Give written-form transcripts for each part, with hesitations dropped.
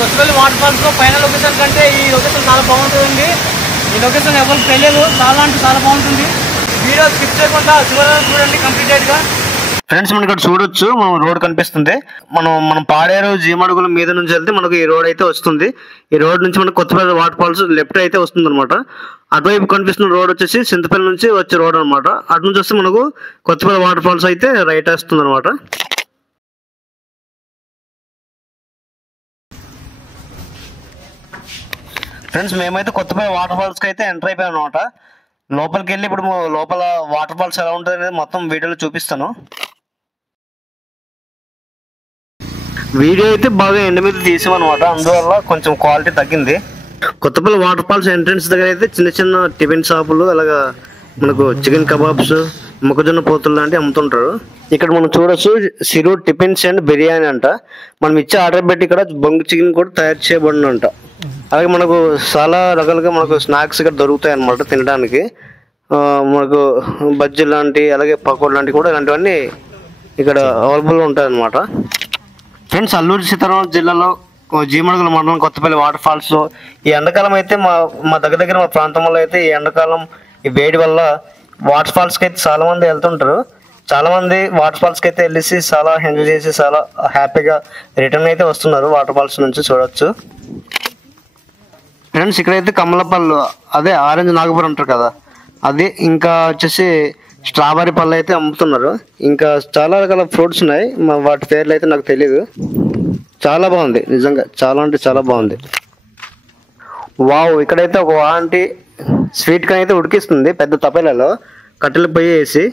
Kothapalli water falls లో పైన location కంటే ఈ లొకేషన్ చాలా బాగుంటుందండి. ఈ లొకేషన్ ఎవరికి తెలియదు, చాలా అంటే చాలా బాగుంటుంది. వీడియో స్కిప్ చేయకుండా చూడండి కంప్లీటెడ్ గా. ఫ్రెండ్స్ మనం ఇక్కడ చూడొచ్చు, మనం రోడ్ కనిపిస్తుంది. మనం పాడేరు జీమడుగుల మీద నుంచి వెళ్తే మనకు ఈ రోడ్ అయితే వస్తుంది. ఈ రోడ్ నుంచి మనకు కొత్తపల్లి వాటర్ ఫాల్స్ లెఫ్ట్ అయితే వస్తుంది అనమాట. అటువైపు కనిపిస్తున్న రోడ్ వచ్చేసి చింతపల్లి నుంచి వచ్చే రోడ్ అనమాట. అటు నుంచి వస్తే మనకు కొత్తపల్లి వాటర్ ఫాల్స్ అయితే రైట్ వస్తుంది అనమాట. ఫ్రెండ్స్ మేమైతే కొత్తపల్లి వాటర్ ఫాల్స్కి అయితే ఎంటర్ అయిపోయాం అనమాట. లోపలికి వెళ్ళి ఇప్పుడు లోపల వాటర్ ఫాల్స్ ఎలా ఉంటుంది అనేది మొత్తం వీడియోలో చూపిస్తాను. వీడియో అయితే బాగా ఎండ మీద తీసామన్నమాట, అందువల్ల కొంచెం క్వాలిటీ తగ్గింది. కొత్తపల్లి వాటర్ ఫాల్స్ ఎంట్రన్స్ దగ్గర అయితే చిన్న చిన్న టిఫిన్ షాపులు, అలాగా మనకు చికెన్ కబాబ్స్, మొక్కజొన్న పోతులు లాంటివి అమ్ముతుంటారు. ఇక్కడ మనం చూడొచ్చు సిరు టిఫిన్స్ అండ్ బిర్యానీ అంట. మనం ఇచ్చే ఆర్డర్ పెట్టి ఇక్కడ బొంగు చికెన్ కూడా తయారు చేయబడినంట. అలాగే మనకు చాలా రకాలుగా మనకు స్నాక్స్ ఇక్కడ దొరుకుతాయి అన్నమాట తినడానికి. మనకు బజ్జీ లాంటి, అలాగే పకోడీ లాంటివి కూడా ఇలాంటివన్నీ ఇక్కడ అవైలబుల్గా ఉంటాయి అన్నమాట. ఫ్రెండ్స్ అల్లూరి సీతారామరాజు జిల్లాలో జీమడుగుల మండలం కొత్తపల్లి వాటర్ ఫాల్స్ ఈ ఎండాకాలం అయితే మా దగ్గర మా ప్రాంతంలో అయితే ఈ ఎండాకాలం ఈ వేడి వల్ల వాటర్ ఫాల్స్కి అయితే చాలా మంది వెళ్తుంటారు. చాలా మంది వాటర్ ఫాల్స్కి అయితే వెళ్ళేసి చాలా ఎంజాయ్ చేసి చాలా హ్యాపీగా రిటర్న్ అయితే వస్తున్నారు వాటర్ ఫాల్స్ నుంచి చూడొచ్చు. ఫ్రెండ్స్ ఇక్కడైతే కమలపళ్ళు, అదే ఆరెంజ్ నాగపురం అంటారు కదా, అది ఇంకా వచ్చేసి స్ట్రాబెర్రీ పళ్ళు అయితే అమ్ముతున్నారు. ఇంకా చాలా రకాల ఫ్రూట్స్ ఉన్నాయి, వాటి పేర్లు అయితే నాకు తెలియదు. చాలా బాగుంది, నిజంగా చాలా అంటే చాలా బాగుంది. వావ్, ఇక్కడైతే ఒక ఆంటీ స్వీట్ కార్న్ అయితే ఉడికిస్తుంది పెద్ద తపేలలో కట్టెలు పొయ్యి వేసి.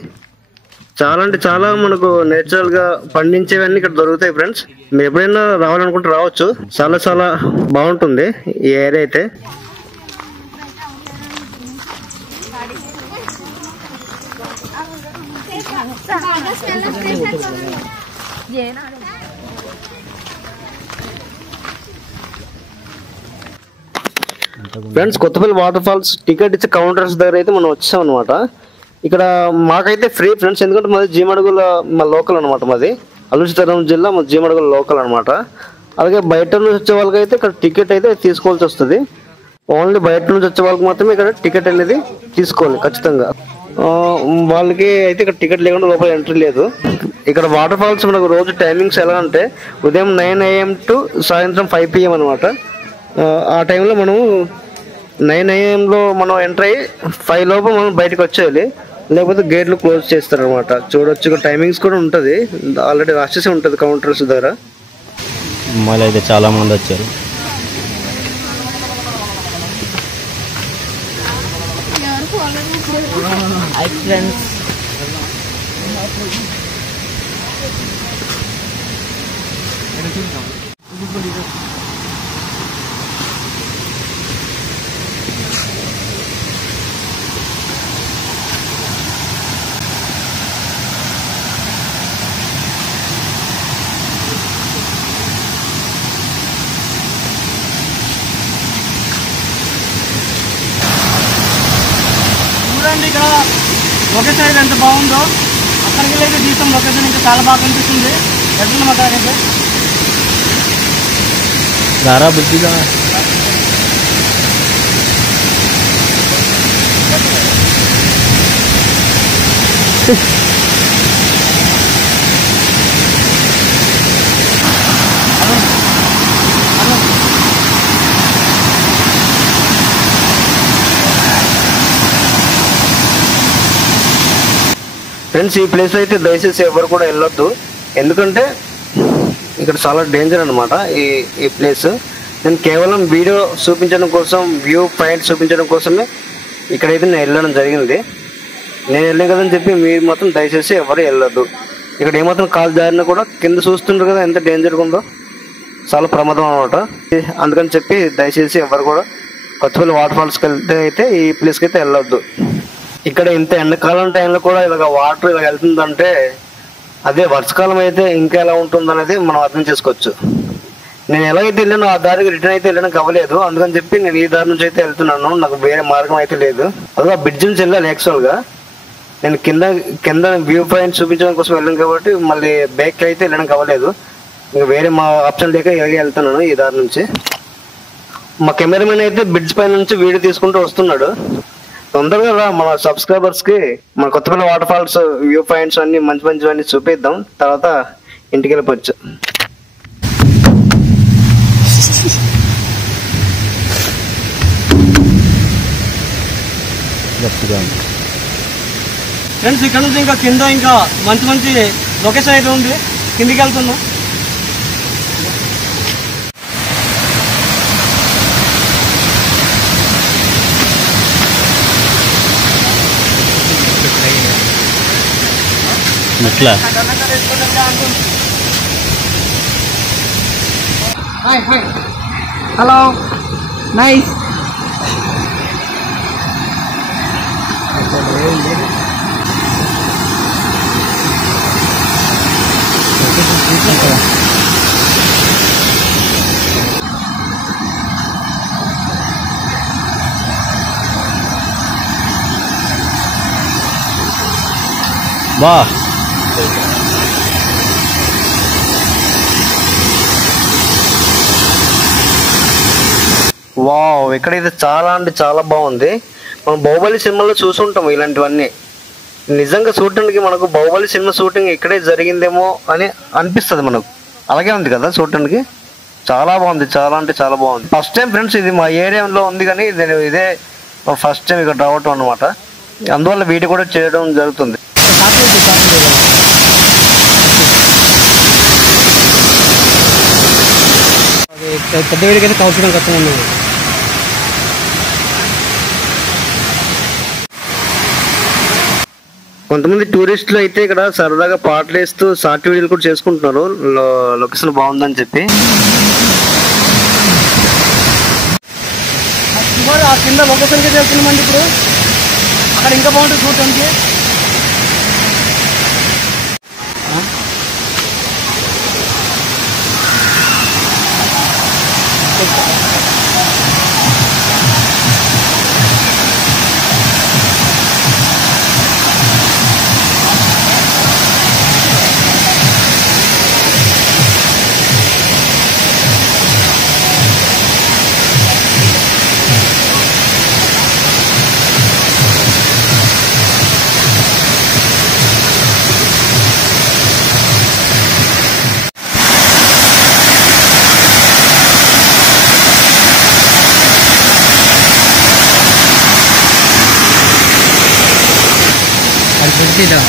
చాలా అంటే చాలా మనకు నేచురల్ గా పండించేవన్నీ ఇక్కడ దొరుకుతాయి. ఫ్రెండ్స్ మీరు ఎప్పుడైనా రావాలనుకుంటే రావచ్చు, చాలా చాలా బాగుంటుంది ఈ ఏరియా అయితే. Friends Kothapalli water falls ticket ఇచ్చే కౌంటర్స్ దగ్గర అయితే మనం వచ్చాం అనమాట. ఇక్కడ మాకైతే ఫ్రీ ఫ్రెండ్స్, ఎందుకంటే మాది జీమడుగుల మా లోకల్ అనమాట. మాది అల్లూరి సీతారామరాజు జిల్లా, మా జీమడుగుల లోకల్ అనమాట. అలాగే బయట నుంచి వచ్చే వాళ్ళకి అయితే ఇక్కడ టికెట్ అయితే తీసుకోవాల్సి వస్తుంది. ఓన్లీ బయట నుంచి వచ్చే వాళ్ళకి మాత్రమే ఇక్కడ టికెట్ అనేది తీసుకోవాలి ఖచ్చితంగా. వాళ్ళకి అయితే ఇక్కడ టికెట్ లేకుండా లోపల ఎంట్రీ లేదు. ఇక్కడ వాటర్ ఫాల్స్ మనకు రోజు టైమింగ్స్ ఎలా అంటే ఉదయం 9 AM టు సాయంత్రం 5 PM అనమాట. ఆ టైంలో మనము 9 AM మనం ఎంటర్ అయ్యి 5 లోపు మనం బయటకు వచ్చేయాలి, లేకపోతే గేట్లు క్లోజ్ చేస్తారనమాట. చూడొచ్చు ఇక్కడ టైమింగ్స్ కూడా ఉంటుంది, ఆల్రెడీ రాసేసి ఉంటుంది కౌంటర్స్ దగ్గర. మళ్ళీ అయితే చాలా మంది వచ్చారు. ఫ్రెండ్స్ చూడండి ఇక్కడ లొకేషన్ అయితే ఎంత బాగుందో. అక్కడికి వెళ్ళి తీసాం, లొకేషన్ ఇంకా చాలా బాగా కనిపిస్తుంది. ఎట్లున్నమాట అయితే సారా బుద్ధిగా ఫ్రెండ్స్ ఈ ప్లేస్ అయితే దయచేసి ఎవరు కూడా వెళ్ళొద్దు, ఎందుకంటే ఇక్కడ చాలా డేంజర్ అనమాట ఈ ప్లేస్. నేను కేవలం వీడియో చూపించడం కోసం, వ్యూ పాయింట్ చూపించడం కోసమే ఇక్కడైతే నేను వెళ్ళడం జరిగింది. నేను వెళ్ళాను కదని చెప్పి మీరు మాత్రం దయచేసి ఎవరు వెళ్ళొద్దు. ఇక్కడ ఏమాత్రం కాలు జారినా కూడా కింద చూస్తుంటారు కదా ఎంత డేంజర్గా ఉందో, చాలా ప్రమాదం అనమాట. అందుకని చెప్పి దయచేసి ఎవరు కూడా కొత్తపల్లి వాటర్ ఫాల్స్కి వెళ్తే అయితే ఈ ప్లేస్కి అయితే వెళ్ళొద్దు. ఇక్కడ ఇంత ఎండాకాలం టైంలో కూడా ఇలాగ వాటర్ ఇలా వెళ్తుందంటే అదే వర్షాకాలం అయితే ఇంకా ఎలా ఉంటుంది అనేది మనం అర్థం చేసుకోవచ్చు. నేను ఎలాగైతే వెళ్ళానో ఆ దారికి రిటర్న్ అయితే వెళ్ళడానికి అవ్వలేదు. అందుకని చెప్పి నేను ఈ దారి నుంచి అయితే వెళ్తున్నాను. నాకు వేరే మార్గం అయితే లేదు. అదే ఆ బ్రిడ్జ్ నుంచి వెళ్ళాలి యాక్చువల్గా. నేను కింద వ్యూ పాయింట్ చూపించడం కోసం వెళ్ళాను కాబట్టి మళ్ళీ బ్యాక్ అయితే వెళ్ళడానికి అవ్వలేదు. ఇంకా వేరే మా ఆప్షన్ లేక ఇలాగే వెళ్తున్నాను ఈ దారి నుంచి. మా కెమెరామెన్ అయితే బ్రిడ్జ్ పై నుంచి వీడియో తీసుకుంటూ వస్తున్నాడు. తొందరగా రా, మన సబ్స్క్రైబర్స్ కి మన Kothapalli water falls view points అన్ని మంచి మంచివన్నీ చూపిద్దాం. తర్వాత ఇంటికి వెళ్ళిపోవచ్చు. ఫ్రెండ్స్ ఇక్కడ నుంచి ఇంకా కింద ఇంకా మంచి మంచి లొకేషన్ అయితే ఉంది. కిందికి వెళ్తున్నాం. ఎట్లా హలో నైస్. బా వావ్, ఇక్కడైతే చాలా అంటే చాలా బాగుంది. మనం బాహుబలి సినిమాలో చూసుంటాం ఇలాంటివన్నీ. నిజంగా చూడటానికి మనకు బాహుబలి సినిమా షూటింగ్ ఇక్కడే జరిగిందేమో అని అనిపిస్తుంది మనకు. అలాగే ఉంది కదా చూడటానికి. చాలా బాగుంది, చాలా అంటే చాలా బాగుంది. ఫస్ట్ టైం ఫ్రెండ్స్ ఇది మా ఏరియాలో ఉంది, కానీ ఇదే ఫస్ట్ టైం ఇక్కడ రావటం అనమాట. అందువల్ల వీడియో కూడా చేయడం జరుగుతుంది. పెద్ద వీడికైతే కౌన్సిలింగ్ కష్టం. కొంతమంది టూరిస్టులు అయితే ఇక్కడ సరదాగా పాటలు వేస్తూ షార్ట్ వీడియోలు కూడా చేసుకుంటున్నారు. లొకేషన్ బాగుందని చెప్పి. ఆ కింద లొకేషన్కి వెళ్తున్నామండి. ఇప్పుడు అక్కడ ఇంకా బాగుంటుంది చూడటానికి. సిద్ధం.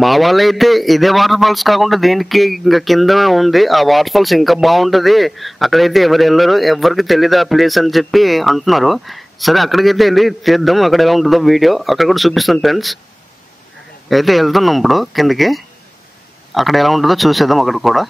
మా వాళ్ళైతే ఇదే వాటర్ ఫాల్స్ కాకుండా దీనికి ఇంకా కింద ఉంది ఆ వాటర్ ఫాల్స్, ఇంకా బాగుంటది, అక్కడైతే ఎవరు వెళ్ళరు, ఎవరికి తెలియదు ఆ ప్లేస్ అని చెప్పి అంటున్నారు. సరే అక్కడికైతే వెళ్ళి తీద్దాం, అక్కడ ఎలా ఉంటుందో వీడియో అక్కడ కూడా చూపిస్తాను ఫ్రెండ్స్. అయితే వెళ్తున్నాం ఇప్పుడు కిందకి, అక్కడ ఎలా ఉంటుందో చూసేద్దాం అక్కడ కూడా.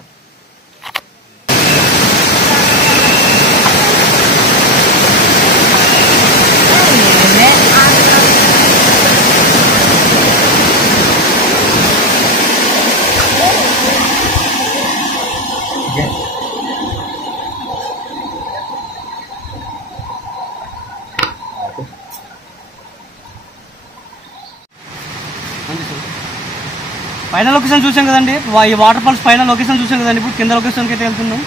పైన లొకేషన్ చూసాం కదండి, ఈ వాటర్ ఫాల్స్ పైన లొకేషన్ చూసాం కదండి. ఇప్పుడు కింద లొకేషన్కి అయితే వెళ్తున్నాం.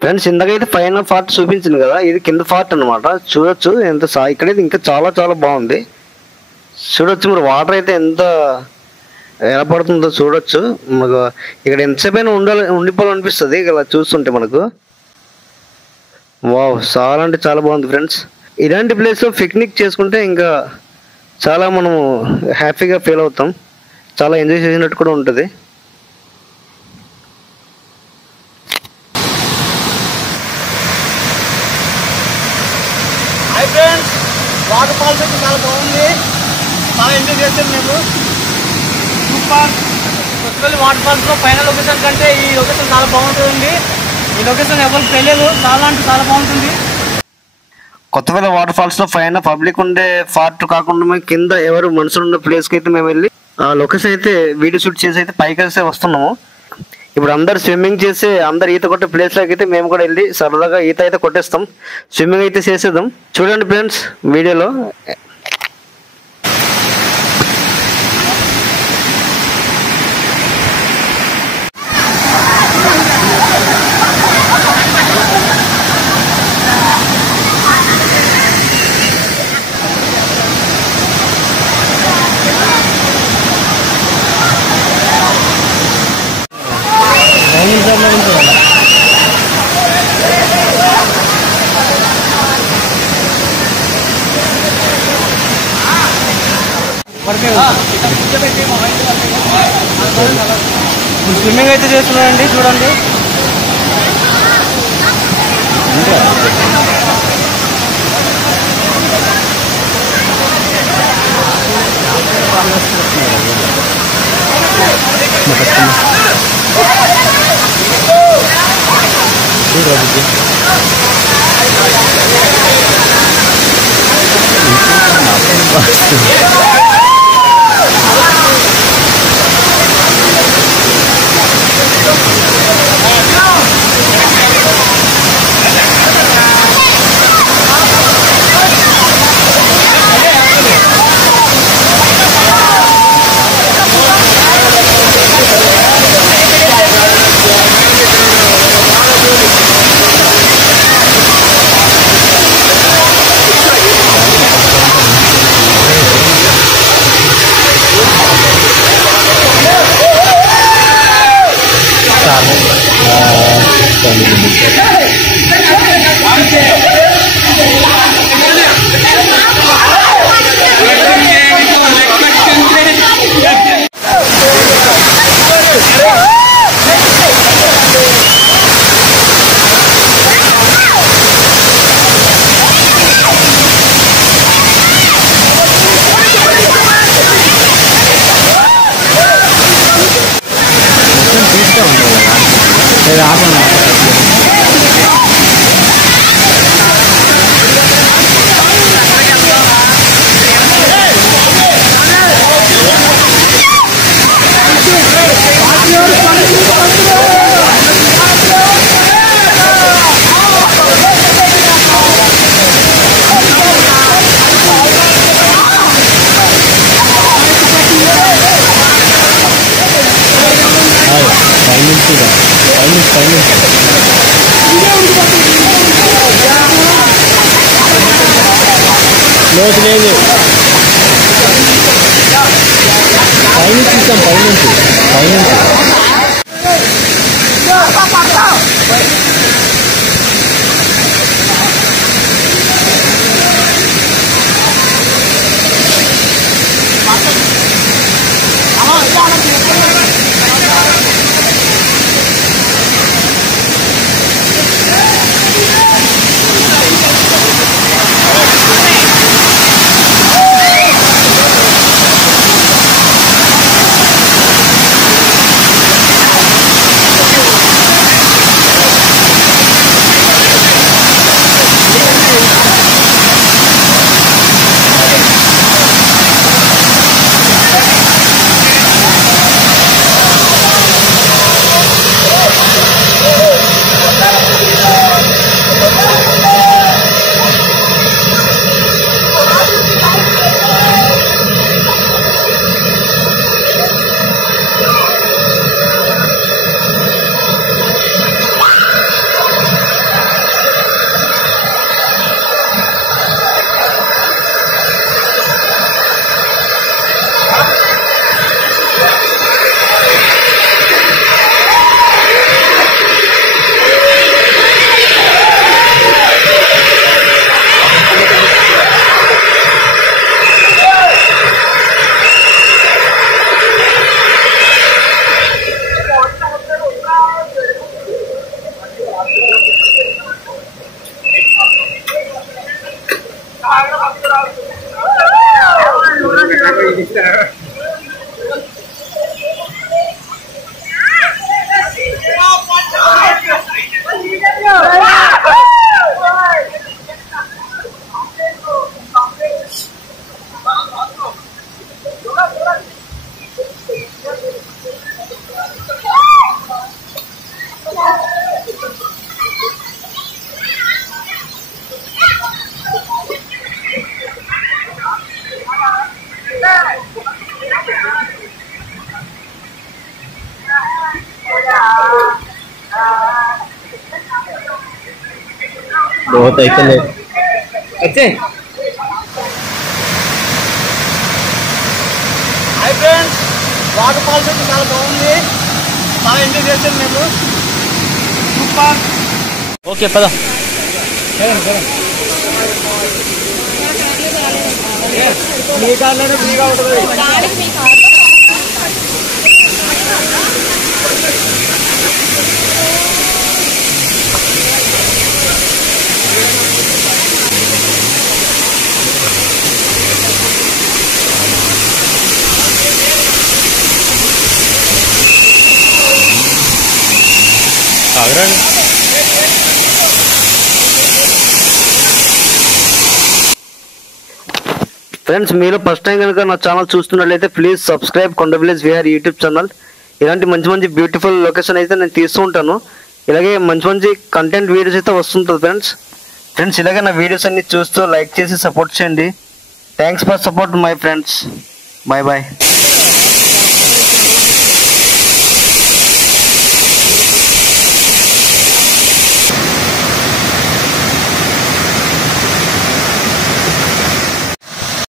ఫ్రెండ్స్ ఇందాకైతే పైన పార్ట్ చూపించింది కదా, ఇది కింద పార్ట్ అనమాట. చూడొచ్చు ఎంత ఇక్కడైతే ఇంకా చాలా చాలా బాగుంది. చూడొచ్చు మరి వాటర్ అయితే ఎంత ఎలా పడుతుందో చూడొచ్చు. మనకు ఇక్కడ ఎంతసేపు అయినా ఉండిపోవాలనిపిస్తుంది ఇలా చూస్తుంటే మనకు. వావ్, చాలా అంటే చాలా బాగుంది ఫ్రెండ్స్. ఇలాంటి ప్లేస్లో పిక్నిక్ చేసుకుంటే ఇంకా చాలా మనము హ్యాపీగా ఫీల్ అవుతాం, చాలా ఎంజాయ్ చేసినట్టు కూడా ఉంటుంది. హాయ్ ఫ్రెండ్స్, వాటర్ ఫాల్స్ అయితే చాలా బాగుంది, చాలా ఎంజాయ్ చేస్తాం మేము. సూపర్. కొత్తపల్లి వాటర్ ఫాల్స్లో పైన లొకేషన్ కంటే ఈ లొకేషన్ చాలా బాగుంటుందండి. ఈ లొకేషన్ ఎవరికి తెలియదు, చాలా అంటే చాలా బాగుంటుంది. కొత్తపల్లి వాటర్ ఫాల్స్ లో పైన పబ్లిక్ ఉండే పార్ట్ కాకుండా మేము కింద ఎవరు మనుషులు ఉన్న ప్లేస్ కి అయితే మేము వెళ్ళి ఆ లొకేషన్ అయితే వీడియో షూట్ చేసి అయితే పైకి అయితే వస్తున్నాము. ఇప్పుడు అందరు స్విమ్మింగ్ చేసి అందరు ఈత కొట్టే ప్లేస్ లోకి అయితే మేము కూడా వెళ్ళి సరదాగా ఈత అయితే కొట్టేస్తాం, స్విమ్మింగ్ అయితే చేసేద్దాం. చూడండి ఫ్రెండ్స్ వీడియోలో. స్విమ్మింగ్ అయితే చేస్తున్నానండి, చూడండి. లోతు లేదు, పైనుంచి ఇస్తాం, పైనుంచి बहुत साइकिल है హాయ్ ఫ్రెండ్స్, వాటర్ ఫాల్స్ అయితే చాలా బాగుంది, చాలా ఎంజాయ్ చేసాం మేము. సూపర్. ఓకే పద. మీ కార్లోనే ఫ్రీగా ఉంటుంది. ఫ్రెండ్స్, మీరు ఫస్ట్ టైం కనుక నా ఛానల్ చూస్తున్నట్లయితే ప్లీజ్ సబ్స్క్రైబ్ కొండ విలేజ్ విఆర్ యూట్యూబ్ ఛానల్. ఇలాంటి మంచి మంచి బ్యూటిఫుల్ లొకేషన్ అయితే నేను తీస్తూ ఉంటాను. ఇలాగే మంచి మంచి కంటెంట్ వీడియోస్ అయితే వస్తుంటుంది ఫ్రెండ్స్. ఇలాగే నా వీడియోస్ అన్ని చూస్తూ లైక్ చేసి సపోర్ట్ చేయండి. Thanks for support my friends. Bye bye.